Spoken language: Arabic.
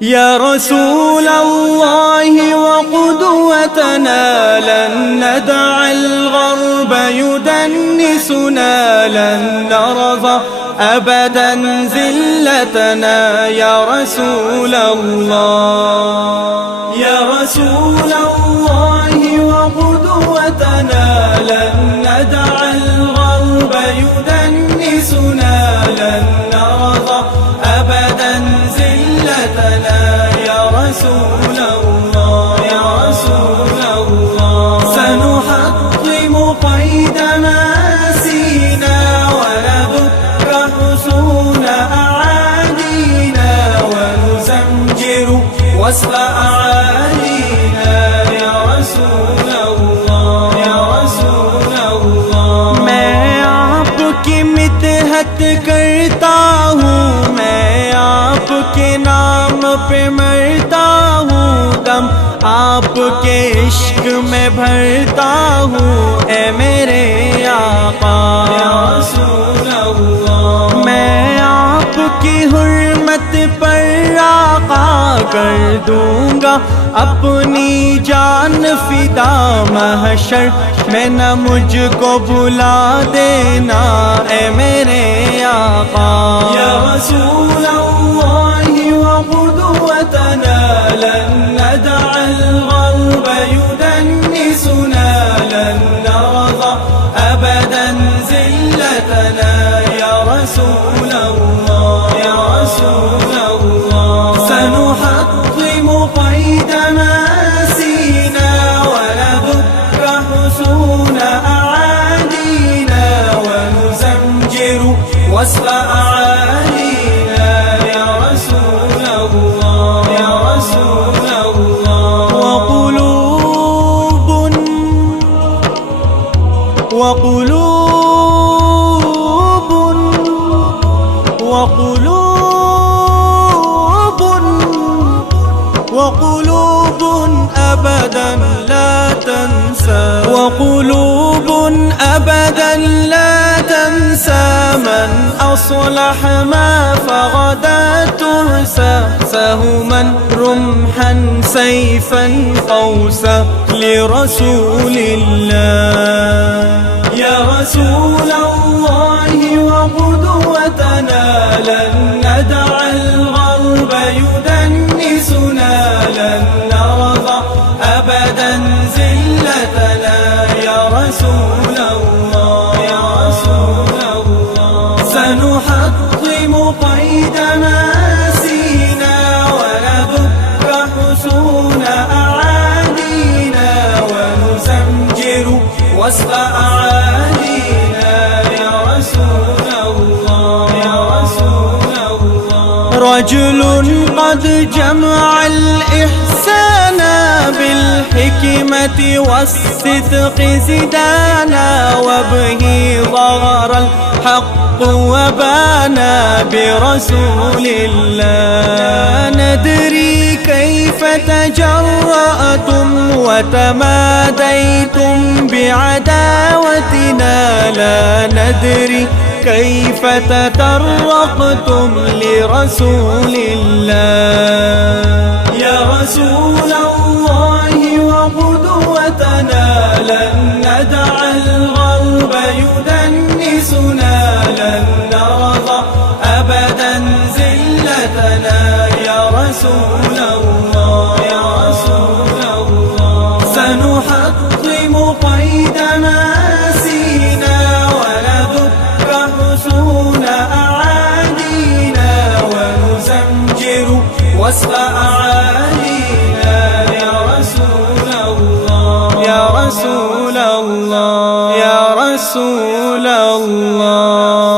يا رسول الله وقدوتنا لن ندع الغرب يدنسنا، لن نرضى أبدا ذلتنا يا رسول الله. يا رسول الله وقدوتنا لن ندع الغرب يدنسنا، لن نرضى أبدا ذلتنا يا رسول الله. يا رسول الله سنحطم قيد مآسينا ونذك حصون أعادينا ونزمجر وصل أعالينا يا رسول الله. يا رسول الله मैं आपकी मित्तहत करता हूँ, मैं आपके नाम पे मरता हूँ, दम आपके इश्क में भरता हूँ ऐ मेरे आका। या रसूल अल्लाह मैं आपकी हुर्मत पर आका कर दूंगा अपनी जान फिदा, महशर में न मुझको भुला देना ऐ मेरे आका। या रसूल अल्लाह वक़ुदवतना लन नदअ الغرب يدنسنا، لن نرضى أبدا ذلتنا يا رسول الله. يا رسول الله سنحطم قيد مآسينا ونذك حصون أعادينا ونزمجر وصل أعالينا يا رسول الله. يا رسول الله وقلوب وقلوب أبدا لا تنسى، وقلوب أبدا لا تنسى من أصلح ما فغدا ترسى، سهما رمحا سيفا قوسا لرسول الله. يا رسول الله وقدوتنا لن ندع الغرب يدنسنا، لن نرضى أبدا ذلتنا يا رسول الله. يا رسول الله سنحطم قيد مآسينا ونذك حصون أعادينا ونزمجر وصل أعالينا يا رسول الله. يا رسول الله رجل قد جمع الإحسان بالحكمة والصدق زدانا، وبه ظهر الحق وبانا برسول الله. ندري كيف تجرأتم وتماديتم بعداوتنا، لا ندري كيف تطرقتم لرسول الله. يا رسول الله وقدوتنا لن ندع الغرب يدنسنا، لن نرضى أبدا ذلتنا يا رسول الله. يا رسول الله سنحطم قيد مآسينا ونذك حصون أعادينا ونزمجر وصل أعالينا يا رسول الله. يا رسول الله يا رسول الله.